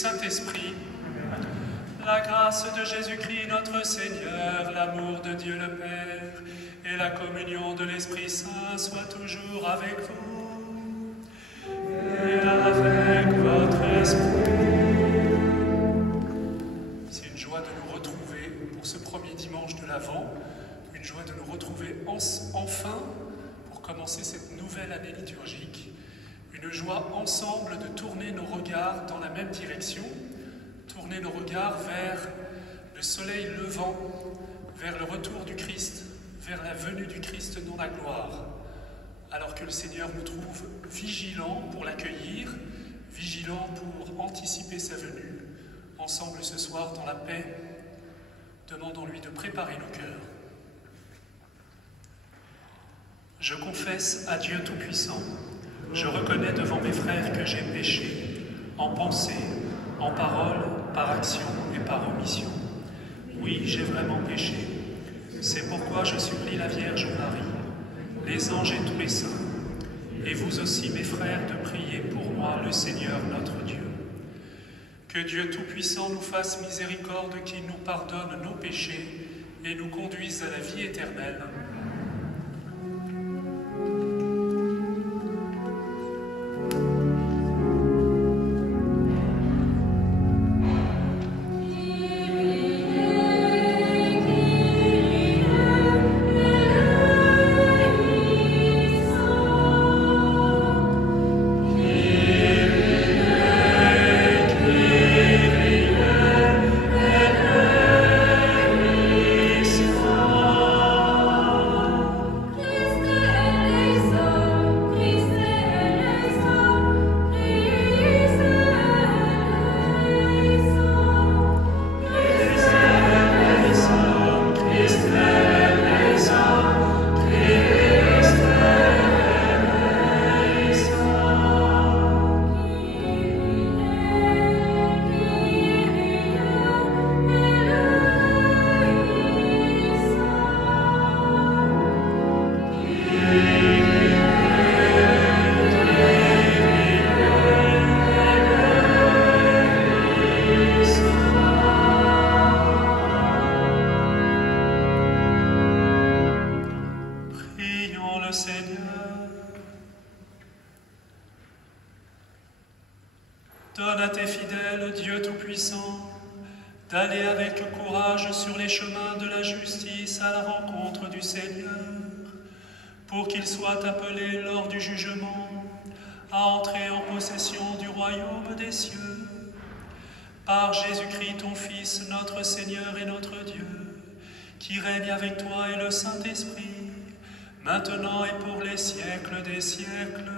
Saint-Esprit, la grâce de Jésus-Christ notre Seigneur, l'amour de Dieu le Père et la communion de l'Esprit Saint soient toujours avec vous et avec votre esprit. C'est une joie de nous retrouver pour ce premier dimanche de l'Avent, une joie de nous retrouver enfin pour commencer cette nouvelle année liturgique, une joie ensemble de tourner nos regards dans la même direction, tourner nos regards vers le soleil levant, vers le retour du Christ, vers la venue du Christ dans la gloire, alors que le Seigneur nous trouve vigilants pour l'accueillir, vigilants pour anticiper sa venue. Ensemble ce soir dans la paix, demandons-lui de préparer nos cœurs. Je confesse à Dieu Tout-Puissant, je reconnais devant mes frères que j'ai péché, en pensée, en parole, par action et par omission. Oui, j'ai vraiment péché. C'est pourquoi je supplie la Vierge Marie, les anges et tous les saints, et vous aussi, mes frères, de prier pour moi, le Seigneur notre Dieu. Que Dieu Tout-Puissant nous fasse miséricorde, qu'il nous pardonne nos péchés et nous conduise à la vie éternelle. Donne à tes fidèles, Dieu Tout-Puissant, d'aller avec courage sur les chemins de la justice à la rencontre du Seigneur, pour qu'ils soient appelés lors du jugement à entrer en possession du royaume des cieux. Par Jésus-Christ, ton Fils, notre Seigneur et notre Dieu, qui règne avec toi et le Saint-Esprit, maintenant et pour les siècles des siècles.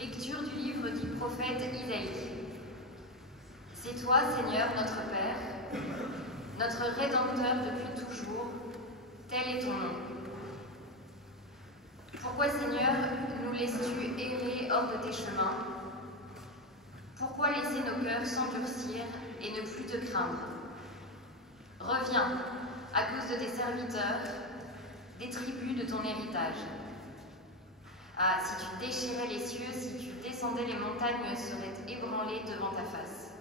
Lecture du livre du prophète Isaïe. C'est toi, Seigneur, notre Père, notre Rédempteur depuis toujours, tel est ton nom. Pourquoi, Seigneur, nous laisses-tu errer hors de tes chemins? Pourquoi laisser nos cœurs s'endurcir et ne plus te craindre? Reviens, à cause de tes serviteurs, des tribus de ton héritage. Ah, si tu déchirais les cieux, si tu descendais, les montagnes seraient ébranlées devant ta face.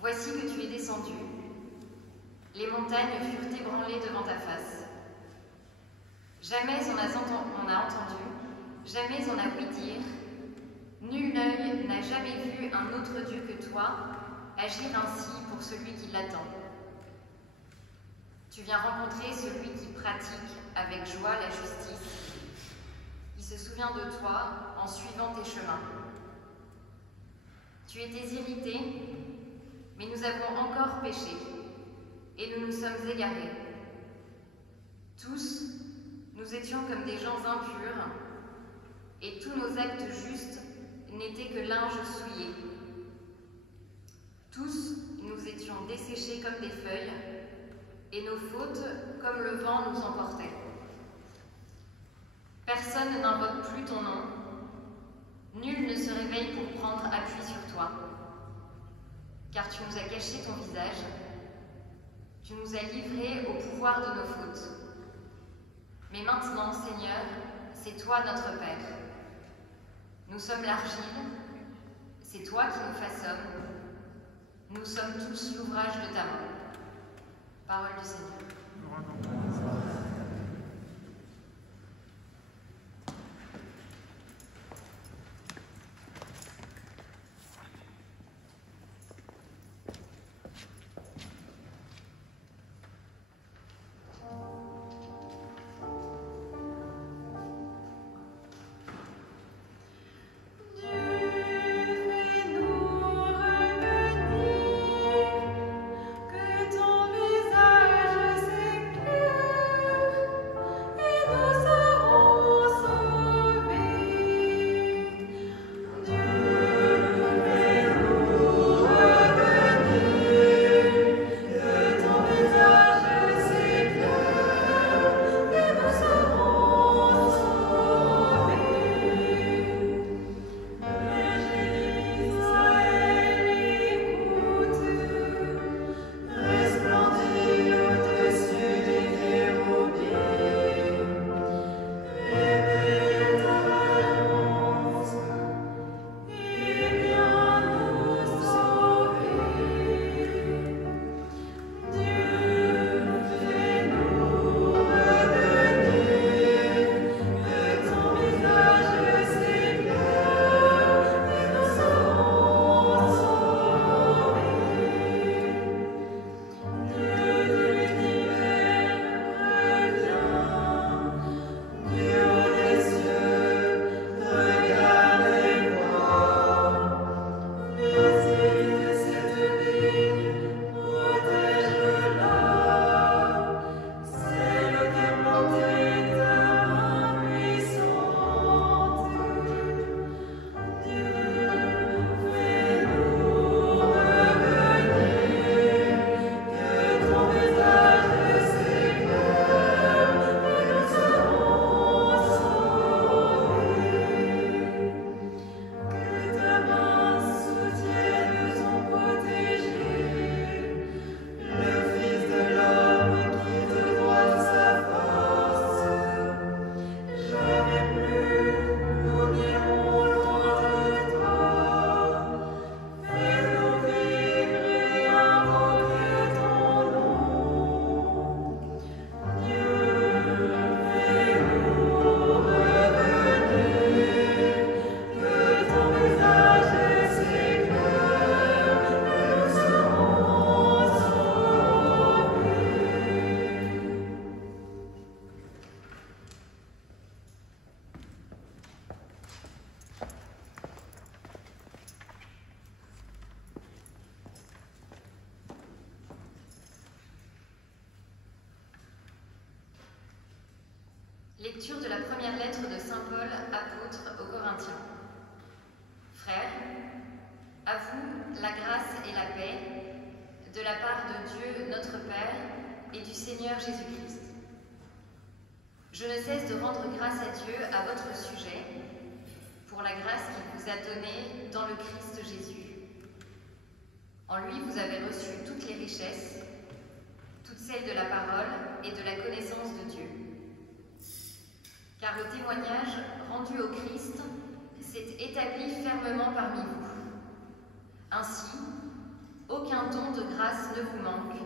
Voici que tu es descendu, les montagnes furent ébranlées devant ta face. Jamais on a entendu, jamais on a ouï dire, nul œil n'a jamais vu un autre Dieu que toi agir ainsi pour celui qui l'attend. Tu viens rencontrer celui qui pratique avec joie la justice, qui se souvient de toi en suivant tes chemins. Tu étais irrité, mais nous avons encore péché, et nous nous sommes égarés. Tous, nous étions comme des gens impurs, et tous nos actes justes n'étaient que linge souillé. Tous, nous étions desséchés comme des feuilles, et nos fautes, comme le vent, nous emportaient. Personne n'invoque plus ton nom. Nul ne se réveille pour prendre appui sur toi. Car tu nous as caché ton visage. Tu nous as livrés au pouvoir de nos fautes. Mais maintenant, Seigneur, c'est toi notre Père. Nous sommes l'argile, c'est toi qui nous façonnes. Nous sommes tous l'ouvrage de ta main. Parole du Seigneur. Lecture de la première lettre de saint Paul, apôtre aux Corinthiens. Frères, à vous la grâce et la paix de la part de Dieu notre Père et du Seigneur Jésus-Christ. Je ne cesse de rendre grâce à Dieu à votre sujet pour la grâce qu'il vous a donnée dans le Christ Jésus. En lui, vous avez reçu toutes les richesses, toutes celles de la parole et de la connaissance de Dieu. Car le témoignage rendu au Christ s'est établi fermement parmi vous. Ainsi, aucun don de grâce ne vous manque,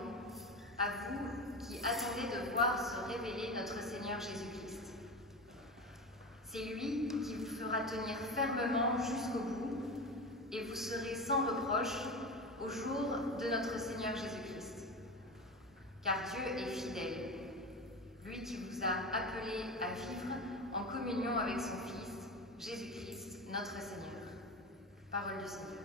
à vous qui attendez de voir se révéler notre Seigneur Jésus-Christ. C'est lui qui vous fera tenir fermement jusqu'au bout, et vous serez sans reproche au jour de notre Seigneur Jésus-Christ. Car Dieu est fidèle, lui qui vous a appelé à vivre en communion avec son Fils, Jésus-Christ, notre Seigneur. Parole du Seigneur.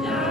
Alléluia.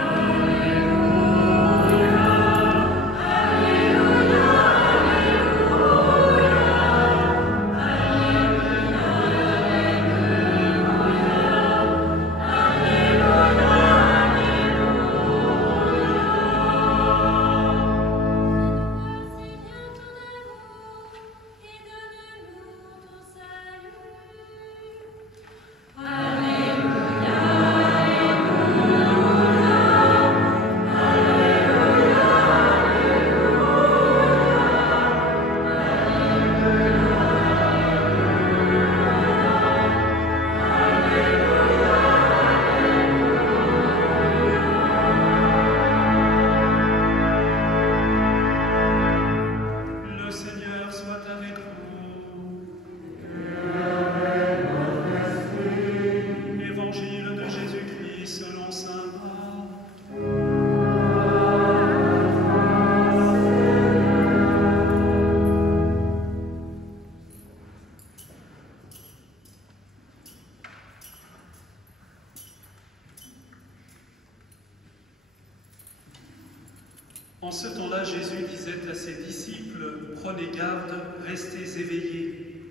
En ce temps-là, Jésus disait à ses disciples, « Prenez garde, restez éveillés,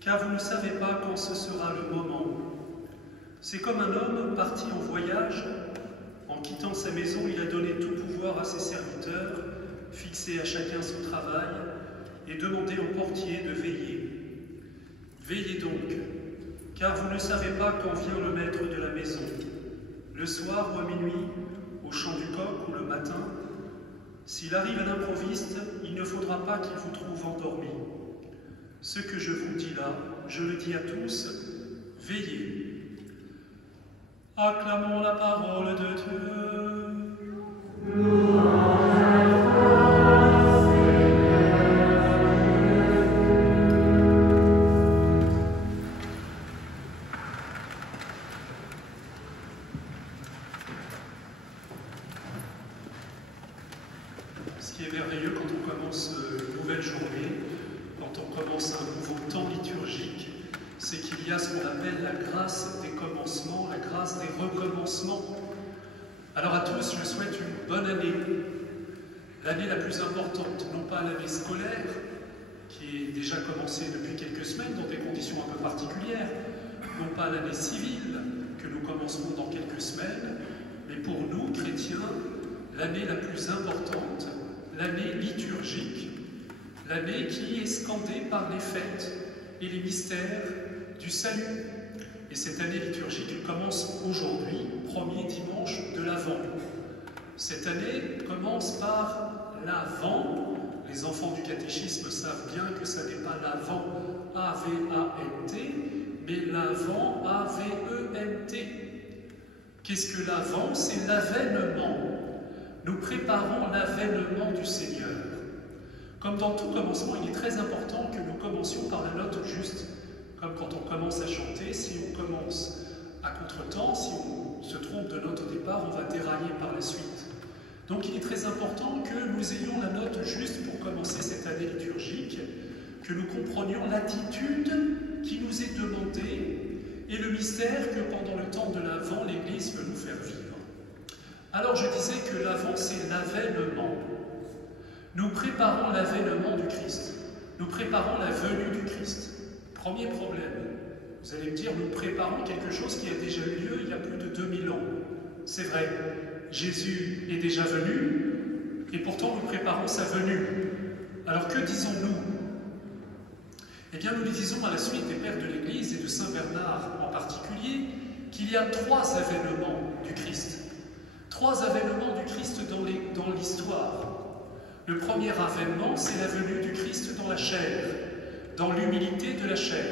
car vous ne savez pas quand ce sera le moment. C'est comme un homme parti en voyage. En quittant sa maison, il a donné tout pouvoir à ses serviteurs, fixé à chacun son travail, et demandé au portier de veiller. Veillez donc, car vous ne savez pas quand vient le maître de la maison, le soir ou à minuit, au chant du coq ou le matin. S'il arrive à l'improviste, il ne faudra pas qu'il vous trouve endormi. Ce que je vous dis là, je le dis à tous, veillez. » Acclamons la parole de Dieu. Ce qui est merveilleux quand on commence une nouvelle journée, quand on commence un nouveau temps liturgique, c'est qu'il y a ce qu'on appelle la grâce des commencements, la grâce des recommencements. Alors à tous, je souhaite une bonne année, l'année la plus importante, non pas l'année scolaire, qui est déjà commencée depuis quelques semaines dans des conditions un peu particulières, non pas l'année civile, que nous commencerons dans quelques semaines, mais pour nous, chrétiens, l'année la plus importante, l'année liturgique, l'année qui est scandée par les fêtes et les mystères du salut. Et cette année liturgique commence aujourd'hui, premier dimanche de l'Avent. Cette année commence par l'Avent. Les enfants du catéchisme savent bien que ça n'est pas l'Avent, A-V-A-N-T, mais l'Avent, A-V-E-N-T. Qu'est-ce que l'Avent? C'est l'avènement. Nous préparons l'avènement du Seigneur. Comme dans tout commencement, il est très important que nous commencions par la note juste. Comme quand on commence à chanter, si on commence à contre-temps, si on se trompe de note au départ, on va dérailler par la suite. Donc il est très important que nous ayons la note juste pour commencer cette année liturgique, que nous comprenions l'attitude qui nous est demandée et le mystère que pendant le temps de l'Avent, l'Église veut nous faire vivre. Alors je disais que l'Avent, c'est l'avènement. Nous préparons l'avènement du Christ. Nous préparons la venue du Christ. Premier problème. Vous allez me dire, nous préparons quelque chose qui a déjà eu lieu il y a plus de 2000 ans. C'est vrai, Jésus est déjà venu, et pourtant nous préparons sa venue. Alors que disons-nous? Eh bien, nous disons à la suite des pères de l'Église et de Saint Bernard en particulier, qu'il y a 3 avènements du Christ. 3 avènements du Christ dans l'histoire. Le premier avènement, c'est la venue du Christ dans la chair, dans l'humilité de la chair.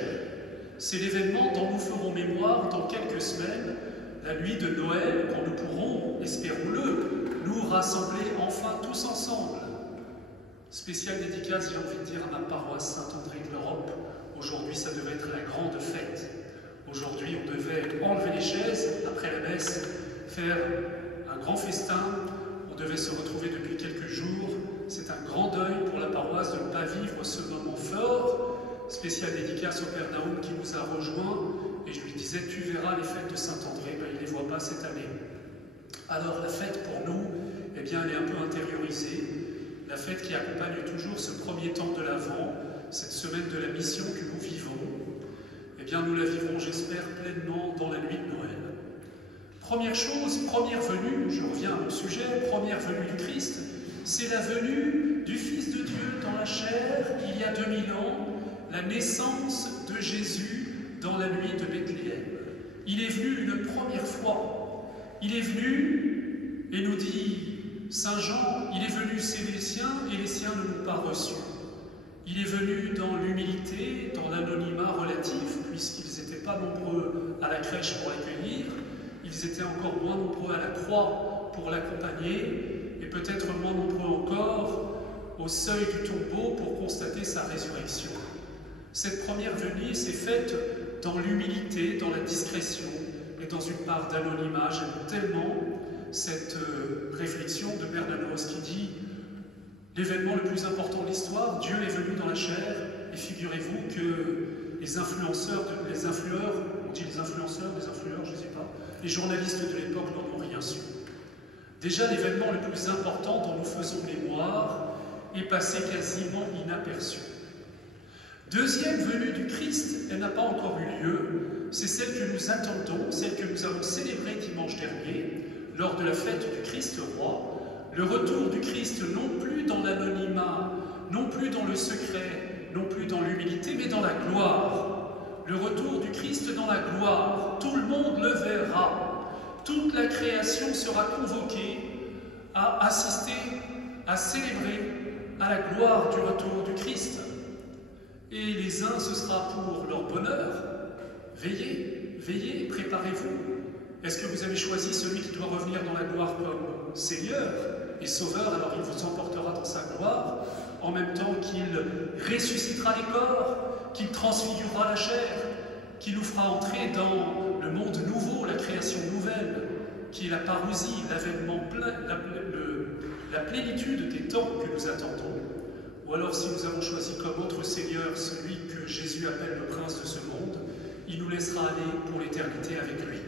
C'est l'événement dont nous ferons mémoire dans quelques semaines, la nuit de Noël, quand nous pourrons, espérons-le, nous rassembler enfin tous ensemble. Spéciale dédicace, j'ai envie de dire, à ma paroisse Saint-André de l'Europe. Aujourd'hui, ça devait être la grande fête. Aujourd'hui, on devait enlever les chaises, après la messe, faire un grand festin. On devait se retrouver depuis quelques jours. C'est un grand deuil pour la paroisse de ne pas vivre ce moment fort. Spéciale dédicace au Père Naoum qui nous a rejoints. Et je lui disais, tu verras les fêtes de Saint-André. Ben, il ne les voit pas cette année. Alors la fête pour nous, eh bien, elle est un peu intériorisée. La fête qui accompagne toujours ce premier temps de l'Avent, cette semaine de la mission que nous vivons, eh bien nous la vivrons, j'espère, pleinement dans la nuit de Noël. Première chose, première venue, je reviens à mon sujet, première venue du Christ, c'est la venue du Fils de Dieu dans la chair, il y a 2000 ans, la naissance de Jésus dans la nuit de Bethléem. Il est venu une première fois, il est venu et nous dit Saint Jean, il est venu chez les siens et les siens ne l'ont pas reçu. Il est venu dans l'humilité, dans l'anonymat relatif, puisqu'ils n'étaient pas nombreux à la crèche pour l'accueillir, ils étaient encore moins nombreux à la croix pour l'accompagner, et peut-être moins nombreux encore au seuil du tombeau pour constater sa résurrection. Cette première venue s'est faite dans l'humilité, dans la discrétion, et dans une part d'anonymat. J'aime tellement cette réflexion de Bernanos qui dit l'événement le plus important de l'histoire, Dieu est venu dans la chair, et figurez-vous que les influeurs, on dit les influeurs, je ne sais pas, les journalistes de l'époque n'en ont rien su. Déjà, l'événement le plus important dont nous faisons mémoire est passé quasiment inaperçu. Deuxième venue du Christ, elle n'a pas encore eu lieu, c'est celle que nous attendons, celle que nous avons célébrée dimanche dernier, lors de la fête du Christ roi, le retour du Christ non plus dans l'anonymat, non plus dans le secret, non plus dans l'humilité, mais dans la gloire. Le retour du Christ dans la gloire, tout le monde le verra. Toute la création sera convoquée à assister, à célébrer à la gloire du retour du Christ. Et les uns, ce sera pour leur bonheur. Veillez, veillez, préparez-vous. Est-ce que vous avez choisi celui qui doit revenir dans la gloire comme Seigneur et Sauveur, alors il vous emportera dans sa gloire, en même temps qu'il ressuscitera les corps, qu'il transfigurera la chair, qu'il nous fera entrer dans le monde nouveau, la création nouvelle, qui est la parousie, l'avènement plein, la plénitude des temps que nous attendons. Ou alors, si nous avons choisi comme autre Seigneur celui que Jésus appelle le prince de ce monde, il nous laissera aller pour l'éternité avec lui.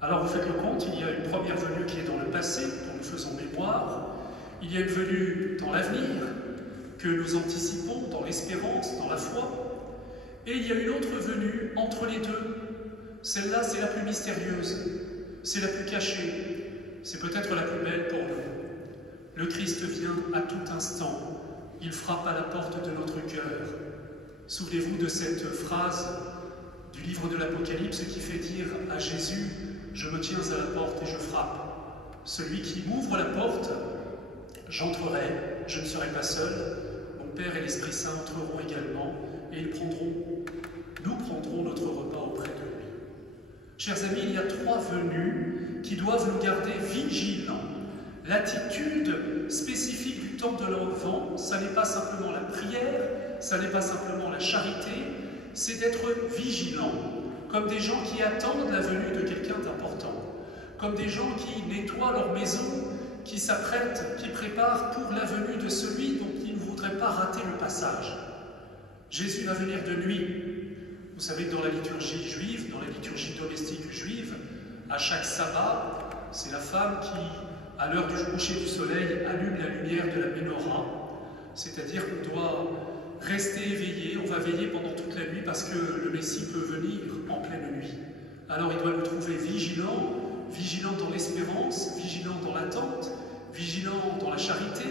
Alors, vous faites le compte, il y a une première venue qui est dans le passé, dont nous faisons mémoire. Il y a une venue dans l'avenir, que nous anticipons dans l'espérance, dans la foi. Et il y a une autre venue entre les deux. Celle-là, c'est la plus mystérieuse, c'est la plus cachée, c'est peut-être la plus belle pour nous. Le Christ vient à tout instant. Il frappe à la porte de notre cœur. Souvenez-vous de cette phrase du livre de l'Apocalypse qui fait dire à Jésus « Je me tiens à la porte et je frappe. Celui qui m'ouvre la porte, j'entrerai, je ne serai pas seul. Mon Père et l'Esprit Saint entreront également et nous prendrons notre repas auprès de lui. » Chers amis, il y a 3 venues qui doivent nous garder vigilants. L'attitude spécifique du temps de l'Advent, ça n'est pas simplement la prière, ça n'est pas simplement la charité, c'est d'être vigilant, comme des gens qui attendent la venue de quelqu'un d'important, comme des gens qui nettoient leur maison, qui s'apprêtent, qui préparent pour la venue de celui dont ils ne voudraient pas rater le passage. Jésus va venir de nuit. Vous savez que dans la liturgie juive, dans la liturgie domestique juive, à chaque sabbat, c'est la femme qui, à l'heure du coucher du soleil, allume la lumière de la menorah, c'est-à-dire qu'on doit rester éveillé, on va veiller pendant toute la nuit parce que le Messie peut venir en pleine nuit. Alors il doit nous trouver vigilants, vigilants dans l'espérance, vigilants dans l'attente, vigilants dans la charité,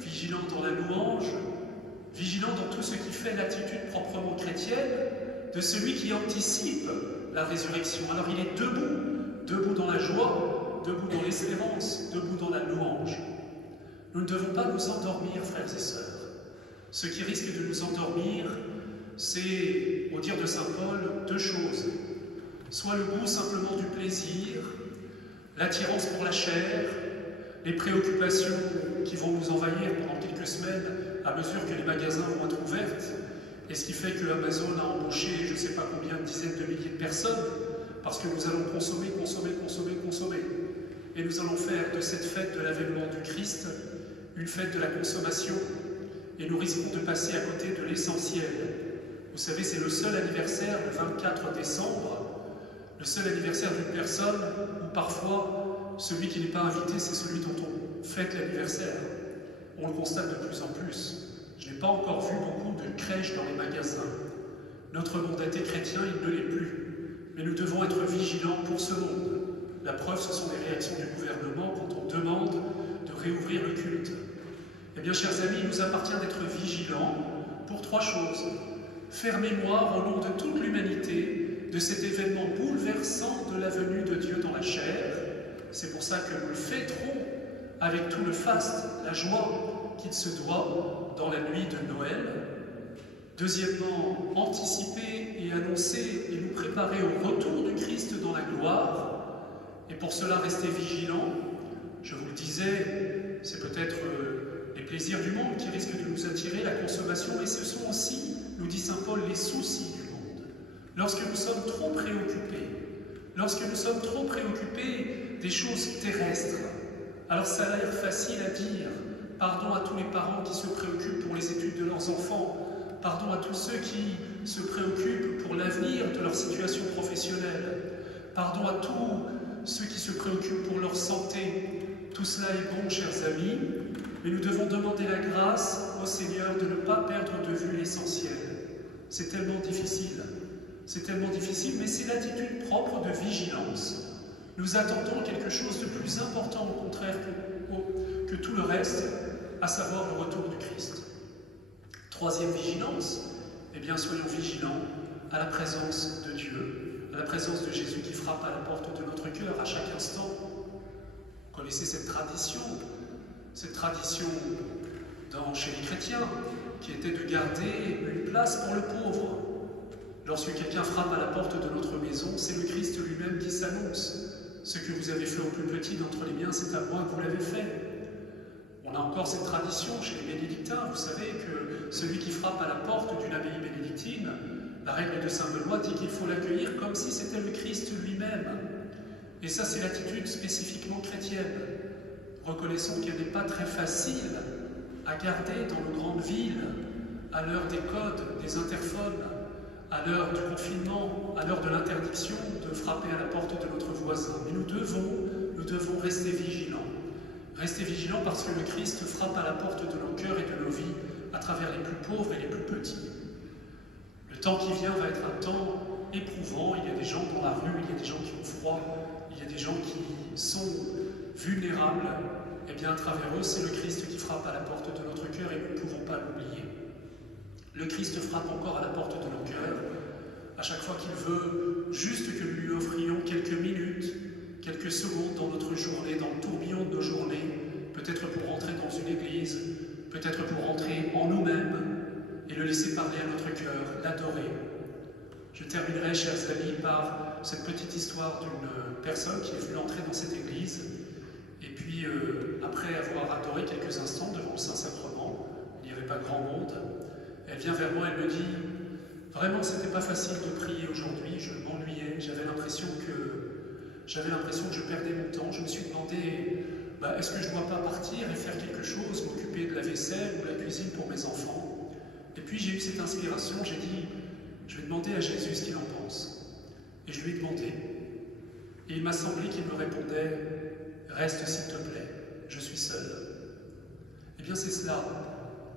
vigilants dans la louange, vigilants dans tout ce qui fait l'attitude proprement chrétienne de celui qui anticipe la résurrection. Alors il est debout dans la joie, debout dans l'espérance, debout dans la louange. Nous ne devons pas nous endormir, frères et sœurs. Ce qui risque de nous endormir, c'est, au dire de saint Paul, 2 choses. Soit le goût simplement du plaisir, l'attirance pour la chair, les préoccupations qui vont nous envahir pendant quelques semaines à mesure que les magasins vont être ouverts, et ce qui fait que Amazon a embauché je ne sais pas combien de dizaines de milliers de personnes, parce que nous allons consommer. Et nous allons faire de cette fête de l'avènement du Christ une fête de la consommation, et nous risquons de passer à côté de l'essentiel. Vous savez, c'est le seul anniversaire, le 24 décembre, le seul anniversaire d'une personne où parfois, celui qui n'est pas invité, c'est celui dont on fête l'anniversaire. On le constate de plus en plus. Je n'ai pas encore vu beaucoup de crèches dans les magasins. Notre monde athée chrétien, il ne l'est plus. Mais nous devons être vigilants pour ce monde. La preuve, ce sont les réactions du gouvernement quand on demande de réouvrir le culte. Eh bien, chers amis, il nous appartient d'être vigilants pour 3 choses. Faire mémoire au nom de toute l'humanité de cet événement bouleversant de la venue de Dieu dans la chair. C'est pour ça que nous le fêterons avec tout le faste, la joie qu'il se doit dans la nuit de Noël. Deuxièmement, anticiper et annoncer et nous préparer au retour du Christ dans la gloire. Et pour cela, rester vigilants. Je vous le disais, c'est peut-être les plaisirs du monde qui risquent de nous attirer, la consommation, mais ce sont aussi, nous dit saint Paul, les soucis du monde. Lorsque nous sommes trop préoccupés, des choses terrestres, alors ça a l'air facile à dire. Pardon à tous les parents qui se préoccupent pour les études de leurs enfants, pardon à tous ceux qui se préoccupent pour l'avenir de leur situation professionnelle, pardon à tous ceux qui se préoccupent pour leur santé. Tout cela est bon, chers amis, mais nous devons demander la grâce au Seigneur de ne pas perdre de vue l'essentiel. C'est tellement difficile, mais c'est l'attitude propre de vigilance. Nous attendons quelque chose de plus important, au contraire, que tout le reste, à savoir le retour du Christ. Troisième vigilance, eh bien, soyons vigilants à la présence de Dieu, à la présence de Jésus qui frappe à la porte de notre cœur à chaque instant. Vous connaissez cette tradition chez les chrétiens, qui était de garder une place pour le pauvre. Lorsque quelqu'un frappe à la porte de notre maison, c'est le Christ lui-même qui s'annonce. Ce que vous avez fait au plus petit d'entre les miens, c'est à moi que vous l'avez fait. On a encore cette tradition chez les bénédictins. Vous savez que celui qui frappe à la porte d'une abbaye bénédictine, la règle de saint Benoît dit qu'il faut l'accueillir comme si c'était le Christ lui-même. Et ça, c'est l'attitude spécifiquement chrétienne. Reconnaissons qu'elle n'est pas très facile à garder dans nos grandes villes, à l'heure des codes, des interphones, à l'heure du confinement, à l'heure de l'interdiction de frapper à la porte de notre voisin. Mais nous devons rester vigilants. Rester vigilants parce que le Christ frappe à la porte de nos cœurs et de nos vies à travers les plus pauvres et les plus petits. Le temps qui vient va être un temps éprouvant. Il y a des gens dans la rue, il y a des gens qui ont froid, il y a des gens qui sont vulnérables. Eh bien, à travers eux, c'est le Christ qui frappe à la porte de notre cœur et nous ne pouvons pas l'oublier. Le Christ frappe encore à la porte de nos cœurs à chaque fois qu'il veut juste que nous lui offrions quelques minutes, quelques secondes dans notre journée, dans le tourbillon de nos journées, peut-être pour rentrer dans une église, peut-être pour rentrer en nous-mêmes et le laisser parler à notre cœur, l'adorer. Je terminerai, chers amis, par cette petite histoire d'une personne qui est venue entrer dans cette église et puis, après avoir adoré quelques instants devant le Saint-Sacrement, il n'y avait pas grand monde, elle vient vers moi et me dit « Vraiment, c'était pas facile de prier aujourd'hui, je m'ennuyais, j'avais l'impression que je perdais mon temps. Je me suis demandé, est-ce que je ne dois pas partir et faire quelque chose, m'occuper de la vaisselle ou de la cuisine pour mes enfants ?» Et puis j'ai eu cette inspiration, j'ai dit, je vais demander à Jésus ce qu'il en pense. Et je lui ai demandé. Et il m'a semblé qu'il me répondait, reste s'il te plaît, je suis seul. Eh bien c'est cela,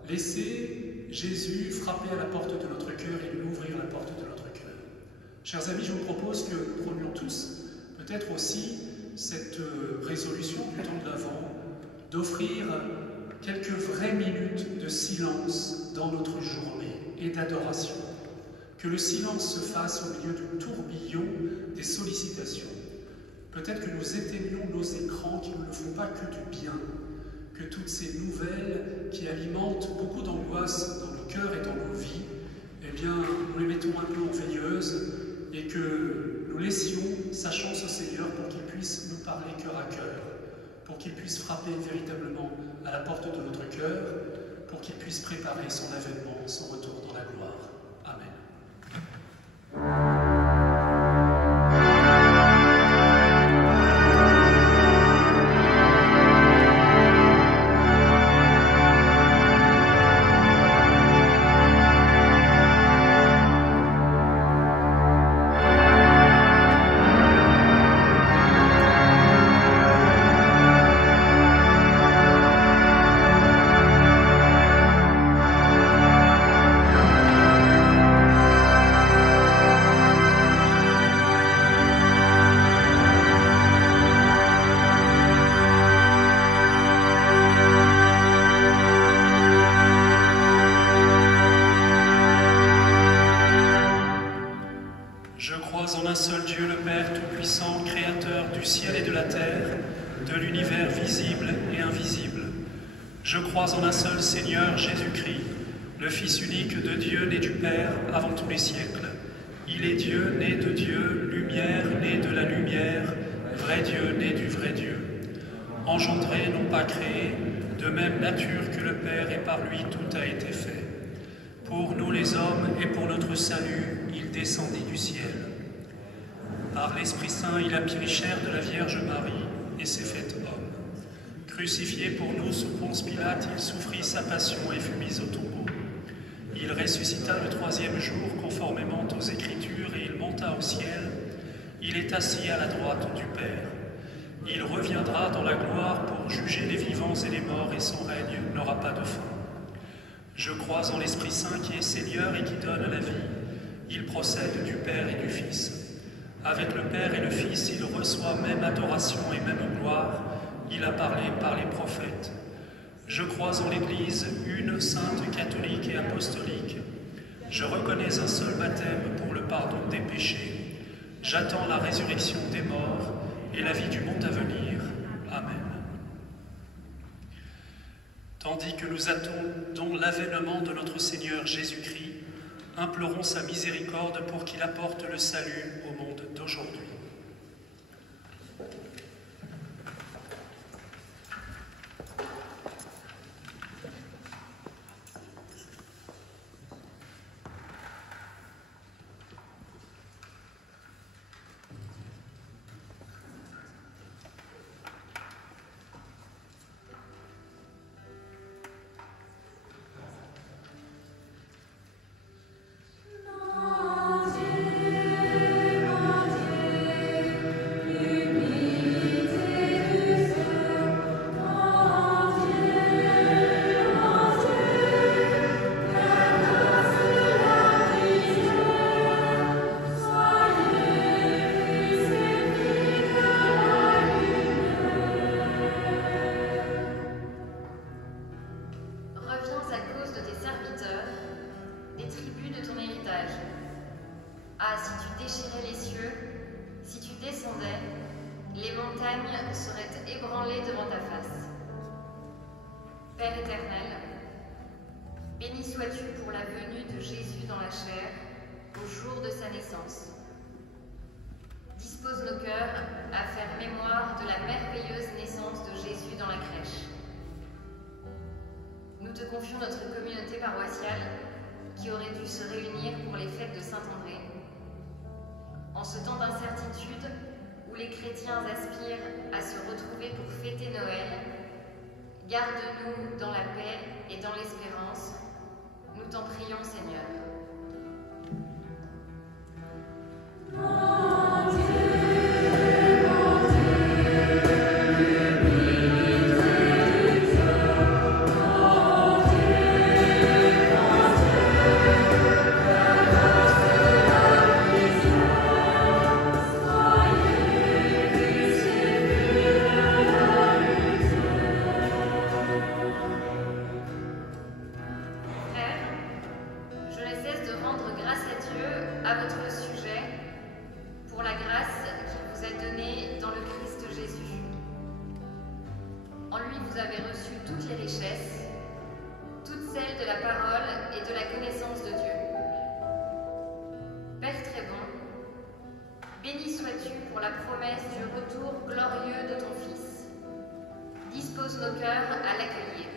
laisser Jésus frapper à la porte de notre cœur et lui ouvrir la porte de notre cœur. Chers amis, je vous propose que nous prenions tous peut-être aussi cette résolution du temps de l'Avent, d'offrir quelques vraies minutes de silence dans notre journée et d'adoration. Que le silence se fasse au milieu du tourbillon des sollicitations. Peut-être que nous éteignons nos écrans qui ne nous font pas que du bien, que toutes ces nouvelles qui alimentent beaucoup d'angoisse dans nos cœurs et dans nos vies, eh bien, nous les mettons un peu en veilleuse et que nous laissions sa chance au Seigneur pour qu'il puisse nous parler cœur à cœur, pour qu'il puisse frapper véritablement à la porte de notre cœur, pour qu'il puisse préparer son avènement, son retour dans la gloire. Amen. En un seul Dieu, le Père Tout-Puissant, Créateur du ciel et de la terre, de l'univers visible et invisible. Je crois en un seul Seigneur, Jésus-Christ, le Fils unique de Dieu, né du Père avant tous les siècles. Il est Dieu, né de Dieu, lumière, né de la lumière, vrai Dieu, né du vrai Dieu. Engendré, non pas créé, de même nature que le Père, et par lui tout a été fait. Pour nous les hommes et pour notre salut, il descendit du ciel. Par l'Esprit Saint, il a pris chair de la Vierge Marie et s'est fait homme. Crucifié pour nous sous Ponce Pilate, il souffrit sa passion et fut mis au tombeau. Il ressuscita le troisième jour conformément aux Écritures et il monta au ciel. Il est assis à la droite du Père. Il reviendra dans la gloire pour juger les vivants et les morts, et son règne n'aura pas de fin. Je crois en l'Esprit Saint qui est Seigneur et qui donne la vie. Il procède du Père et du Fils. Avec le Père et le Fils, il reçoit même adoration et même gloire. Il a parlé par les prophètes. Je crois en l'Église, une sainte, catholique et apostolique. Je reconnais un seul baptême pour le pardon des péchés. J'attends la résurrection des morts et la vie du monde à venir. Amen. Tandis que nous attendons l'avènement de notre Seigneur Jésus-Christ, implorons sa miséricorde pour qu'il apporte le salut au monde d'aujourd'hui. Père éternel, béni sois-tu pour la venue de Jésus dans la chair, au jour de sa naissance. Dispose nos cœurs à faire mémoire de la merveilleuse naissance de Jésus dans la crèche. Nous te confions notre communauté paroissiale qui aurait dû se réunir pour les fêtes de Saint-André. En ce temps d'incertitude où les chrétiens aspirent à se retrouver pour fêter Noël, garde-nous dans la paix et dans l'espérance. Nous t'en prions, Seigneur. Béni sois-tu pour la promesse du retour glorieux de ton Fils. Dispose nos cœurs à l'accueillir.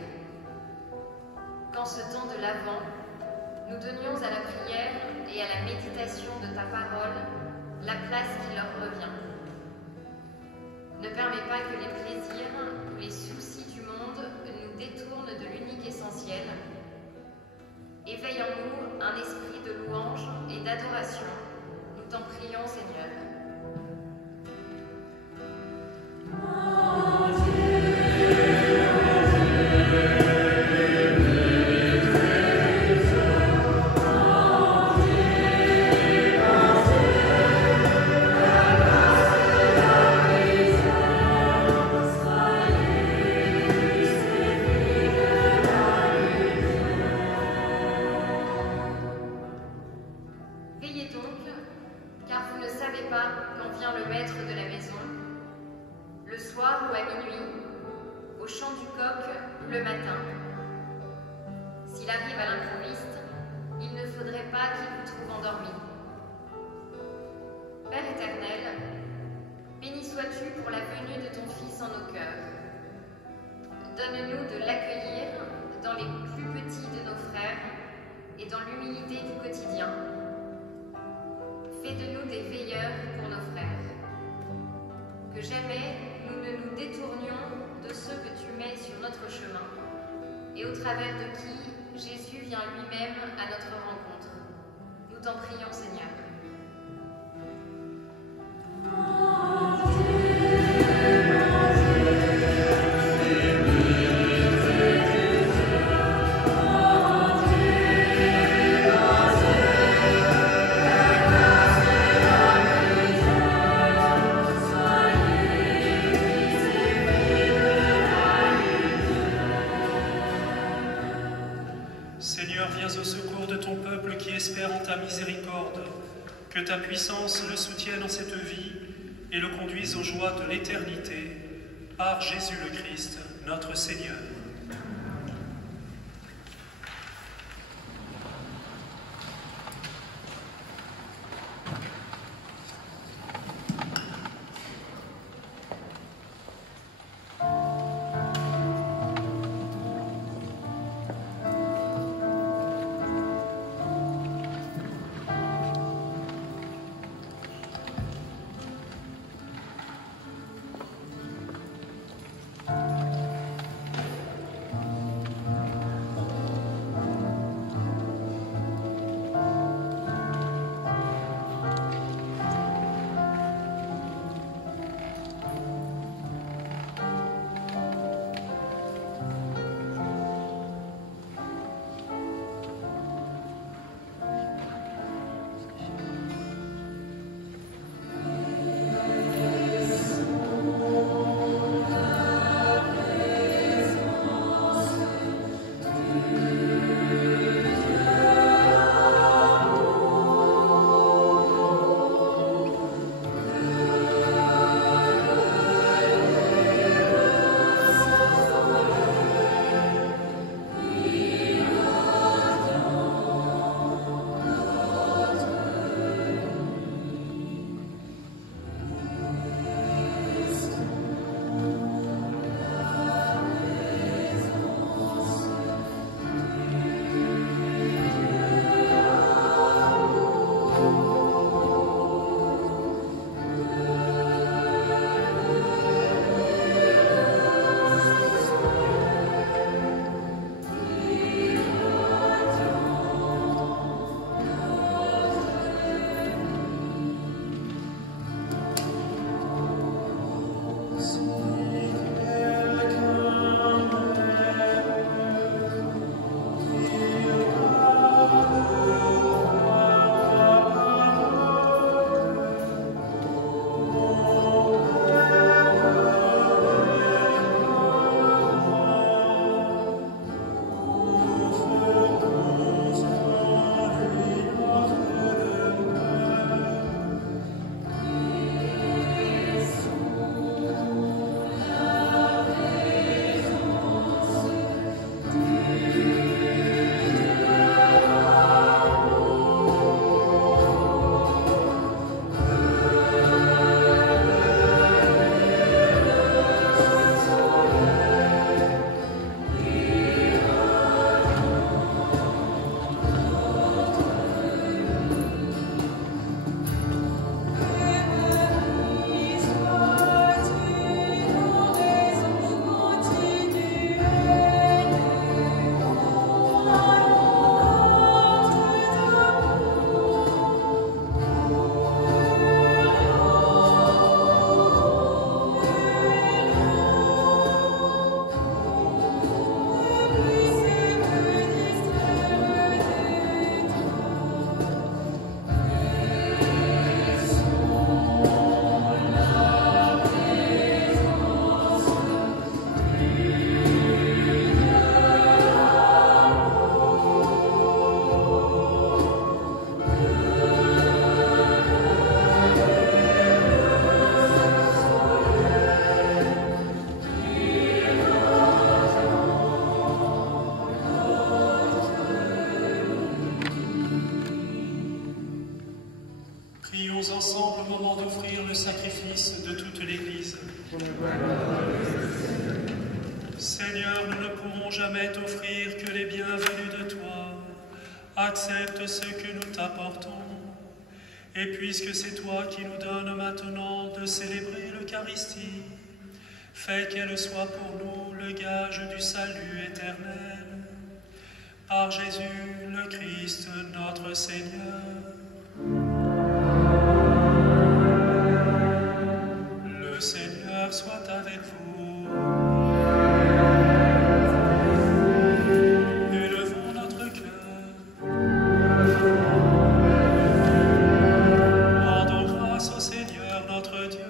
Qu'en ce temps de l'Avent, nous donnions à la prière et à la méditation de ta parole la place qui leur revient. Ne permets pas que les plaisirs ou les soucis du monde nous détournent de l'unique essentiel. Éveille en nous un esprit de louange et d'adoration. Nous t'en prions, Seigneur. Donne-nous de l'accueillir dans les plus petits de nos frères et dans l'humilité du quotidien. Fais de nous des veilleurs pour nos frères. Que jamais nous ne nous détournions de ceux que tu mets sur notre chemin et au travers de qui Jésus vient lui-même à notre rencontre. Nous t'en prions, Seigneur. Amen. Seigneur, viens au secours de ton peuple qui espère en ta miséricorde. Que ta puissance le soutienne en cette vie et le conduise aux joies de l'éternité. Par Jésus le Christ, notre Seigneur. Prions ensemble au moment d'offrir le sacrifice de toute l'Église. Seigneur, nous ne pourrons jamais t'offrir que les bienvenus de toi. Accepte ce que nous t'apportons. Et puisque c'est toi qui nous donnes maintenant de célébrer l'Eucharistie, fais qu'elle soit pour nous le gage du salut éternel. Par Jésus le Christ, notre Seigneur. Le Seigneur soit avec vous. Élevons notre cœur. Rendons grâce au Seigneur notre Dieu.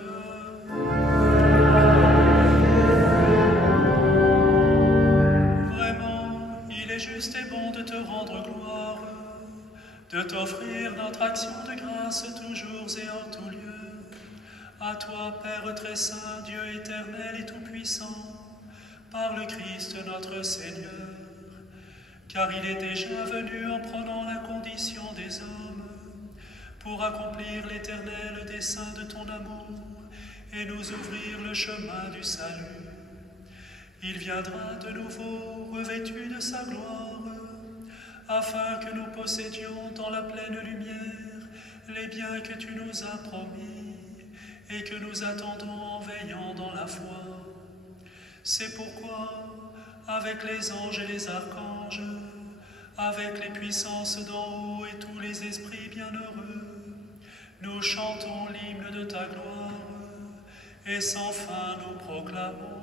Vraiment, il est juste et bon de te rendre rendre gloire, de t'offrir notre action de grâce toujours et en tout lieu. À toi, Père très saint, Dieu éternel et tout-puissant, par le Christ notre Seigneur, car il est déjà venu en prenant la condition des hommes, pour accomplir l'éternel dessein de ton amour et nous ouvrir le chemin du salut. Il viendra de nouveau revêtu de sa gloire, afin que nous possédions dans la pleine lumière les biens que tu nous as promis et que nous attendons en veillant dans la foi. C'est pourquoi, avec les anges et les archanges, avec les puissances d'en haut et tous les esprits bienheureux, nous chantons l'hymne de ta gloire et sans fin nous proclamons.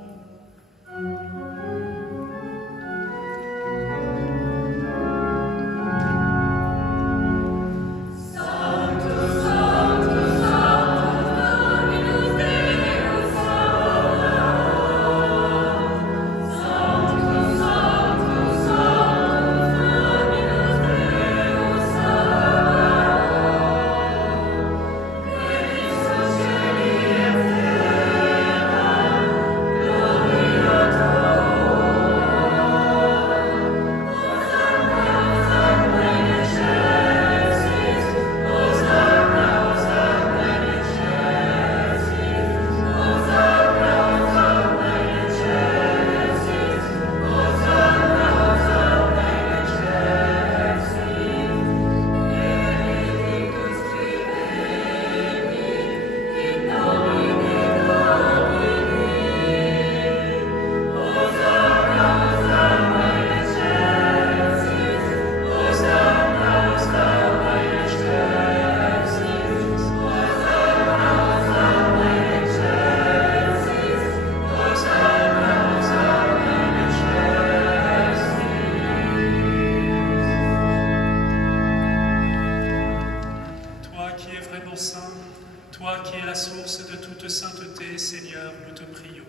Toi qui es la source de toute sainteté, Seigneur, nous te prions.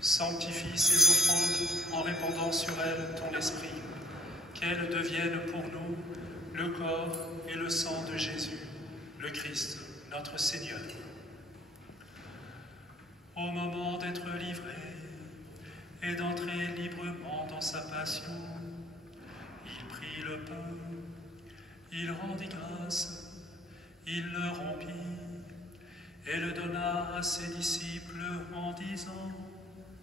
Sanctifie ces offrandes en répandant sur elles ton esprit, qu'elles deviennent pour nous le corps et le sang de Jésus, le Christ, notre Seigneur. Au moment d'être livré et d'entrer librement dans sa passion, il prit le pain, il rendit grâce, il le rompit et le donna à ses disciples en disant :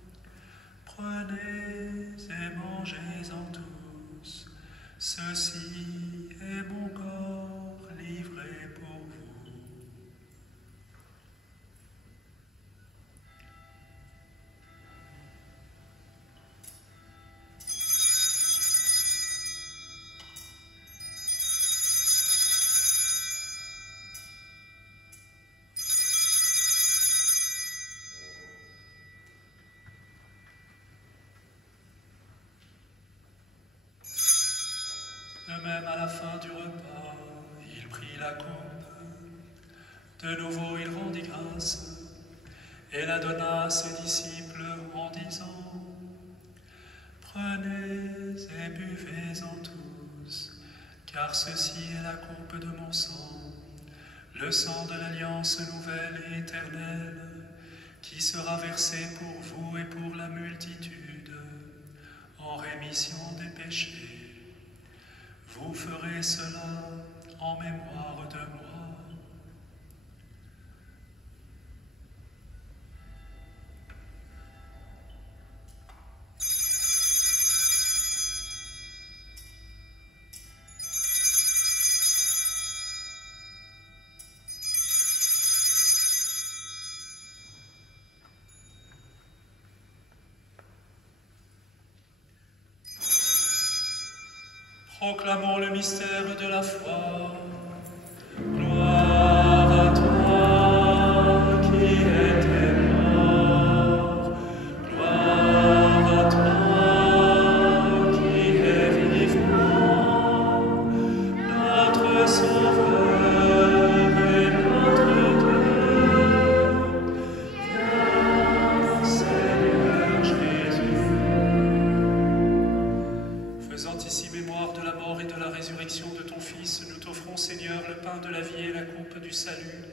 « Prenez et mangez-en tous, ceci est mon corps livré pour vous. » De même, à la fin du repas, il prit la coupe. De nouveau, il rendit grâce et la donna à ses disciples en disant : « Prenez et buvez-en tous, car ceci est la coupe de mon sang, le sang de l'alliance nouvelle et éternelle, qui sera versé pour vous et pour la multitude, en rémission des péchés. Vous ferez cela en mémoire de moi. » Proclamons le mystère de la foi. Gloire à toi qui étais mort. Gloire à toi qui es vivant. Notre Sauveur et notre Dieu. Viens, Seigneur Jésus. Faisant ici mémoire mémoire de la mort et de la résurrection de ton Fils, nous t'offrons, Seigneur, le pain de la vie et la coupe du salut,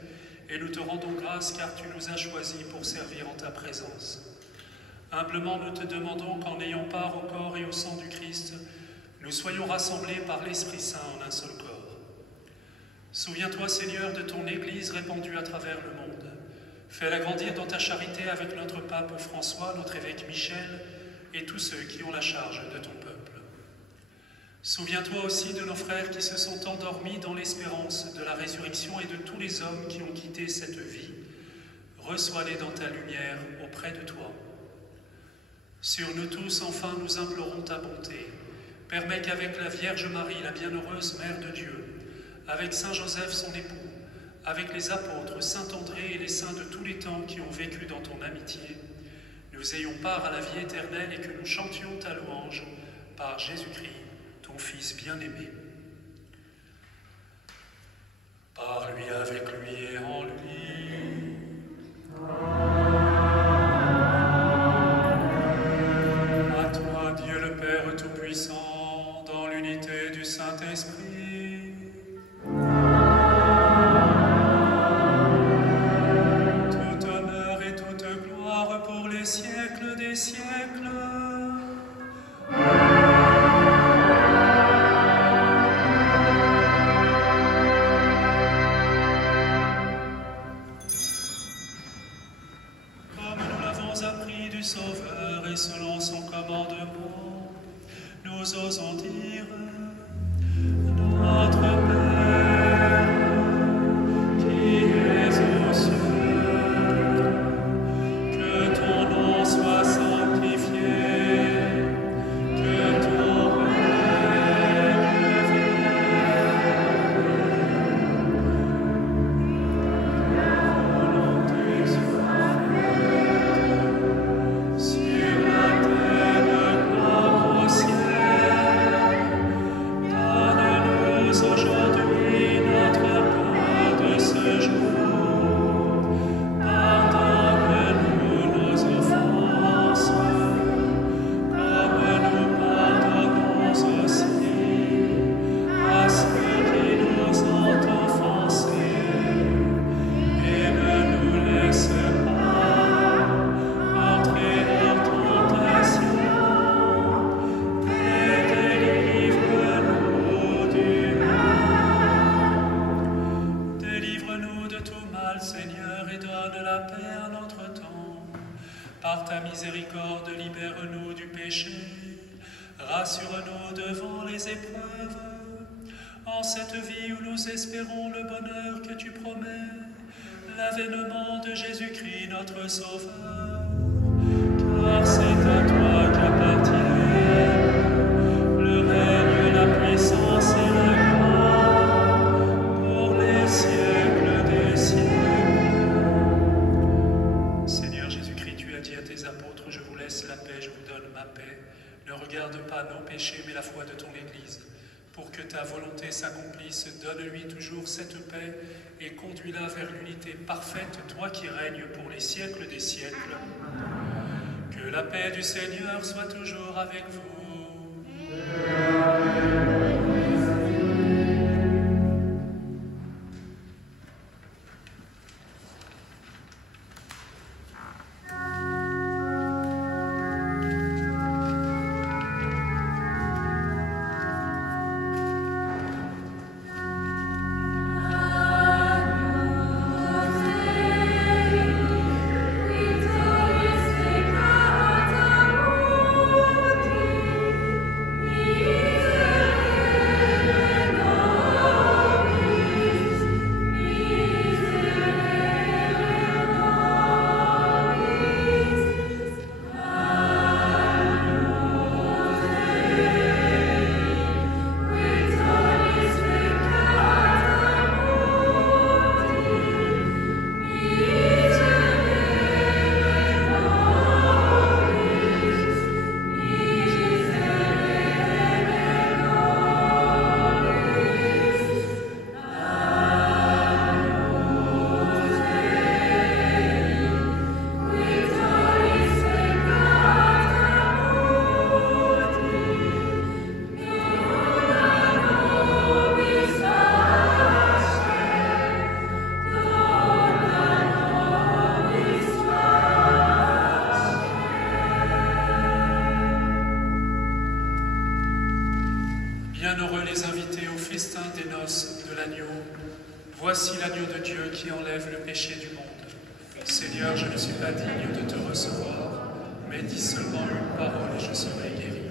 et nous te rendons grâce car tu nous as choisis pour servir en ta présence. Humblement, nous te demandons qu'en ayant part au corps et au sang du Christ, nous soyons rassemblés par l'Esprit Saint en un seul corps. Souviens-toi, Seigneur, de ton Église répandue à travers le monde. Fais-la grandir dans ta charité avec notre pape François, notre évêque Michel et tous ceux qui ont la charge de ton peuple. Souviens-toi aussi de nos frères qui se sont endormis dans l'espérance de la résurrection et de tous les hommes qui ont quitté cette vie. Reçois-les dans ta lumière auprès de toi. Sur nous tous, enfin, nous implorons ta bonté. Permets qu'avec la Vierge Marie, la bienheureuse Mère de Dieu, avec Saint Joseph son époux, avec les apôtres, Saint André et les saints de tous les temps qui ont vécu dans ton amitié, nous ayons part à la vie éternelle et que nous chantions ta louange par Jésus-Christ, ton Fils bien-aimé. Par lui, avec lui et en lui. À toi, Dieu le Père Tout-Puissant, dans l'unité du Saint-Esprit, tout honneur et toute gloire pour les siècles des siècles. Comme nous l'avons appris du Sauveur et selon son commandement, nous osons dire: Notre Père, qui es aux cieux, que ton nom soit sanctifié, que ton règne vienne, ta volonté soit faite sur la terre comme au ciel. Donne-nous aujourd'hui notre pain de ce jour. Pardonne-nous nos offenses, comme nous pardonnons aussi à ceux qui nous ont offensés. Et ne nous laisse pas entrer en tentation, mais délivre-nous du mal. Délivre-nous de tout mal, Seigneur, et donne la paix à notre temps. Par ta miséricorde, libère-nous du péché. Rassure-nous devant les épreuves. En cette vie où nous espérons le bonheur que tu promets, l'avènement de Jésus-Christ, notre Sauveur. Car c'est à toi qu'appartiennent le règne, la puissance et la gloire pour les siècles des siècles. Seigneur Jésus-Christ, tu as dit à tes apôtres: je vous laisse la paix, je vous donne ma paix. Ne regarde pas nos péchés, mais la foi de ton Église. Pour que ta volonté s'accomplisse, donne-lui toujours cette paix et conduis-la vers l'unité parfaite, toi qui règnes pour les siècles des siècles. Que la paix du Seigneur soit toujours avec vous. Victorious, heureux les invités au festin des noces de l'agneau. Voici l'agneau de Dieu qui enlève le péché du monde. Seigneur, je ne suis pas digne de te recevoir, mais dis seulement une parole et je serai guéri.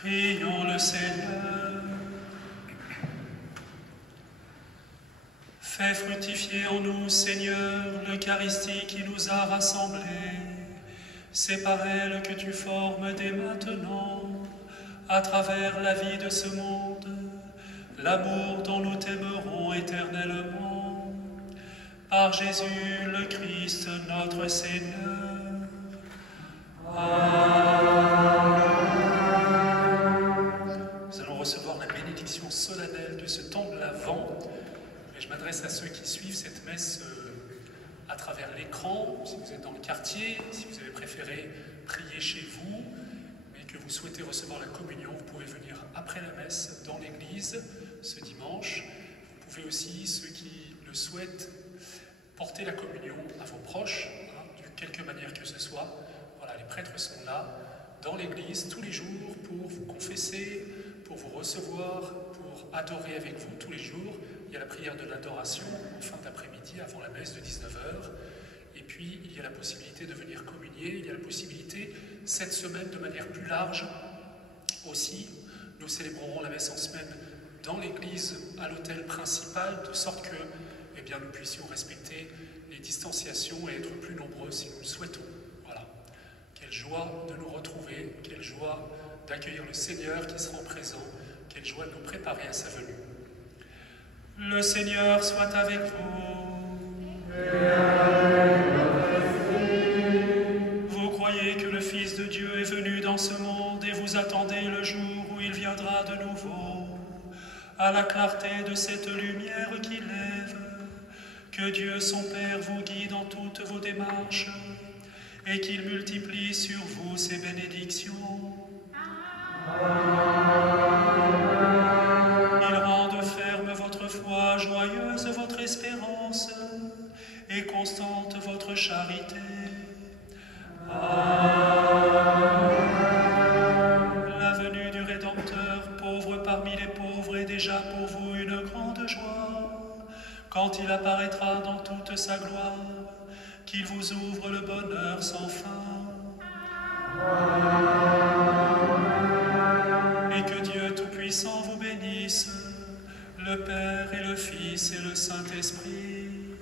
Prions le Seigneur. Fais fructifier en nous, Seigneur, l'Eucharistie qui nous a rassemblés. C'est par elle que tu formes dès maintenant, à travers la vie de ce monde, l'amour dont nous t'aimerons éternellement. Par Jésus le Christ, notre Seigneur. Amen. Nous allons recevoir la bénédiction solennelle de ce temps de l'Avent. Et je m'adresse à ceux qui suivent cette messe à travers l'écran. Si vous êtes dans le quartier, si vous avez préféré prier chez vous, mais que vous souhaitez recevoir la communion, vous pouvez venir après la messe dans l'église ce dimanche. Vous pouvez aussi, ceux qui le souhaitent, porter la communion à vos proches, de quelque manière que ce soit. Voilà, les prêtres sont là, dans l'église, tous les jours, pour vous confesser, pour vous recevoir, pour adorer avec vous tous les jours. Il y a la prière de l'adoration en fin d'après-midi, avant la messe de 19h. Et puis, il y a la possibilité de venir communier. Il y a la possibilité, cette semaine, de manière plus large aussi, nous célébrerons la messe en semaine dans l'église, à l'autel principal, de sorte que nous puissions respecter les distanciations et être plus nombreux si nous le souhaitons. Voilà. Quelle joie de nous retrouver, quelle joie d'accueillir le Seigneur qui sera présent, quelle joie de nous préparer à sa venue. Le Seigneur soit avec vous. Vous croyez que le Fils de Dieu est venu dans ce monde et vous attendez le jour où il viendra de nouveau, à la clarté de cette lumière qui lève. Que Dieu, son Père, vous guide dans toutes vos démarches et qu'il multiplie sur vous ses bénédictions. Il rende ferme votre foi, joyeuse votre espérance et constante votre charité. La venue du Rédempteur, pauvre parmi les pauvres, est déjà pour vous une grande joie. Quand il apparaîtra dans toute sa gloire, qu'il vous ouvre le bonheur sans fin. Et que Dieu Tout-Puissant vous bénisse, le Père et le Fils et le Saint-Esprit.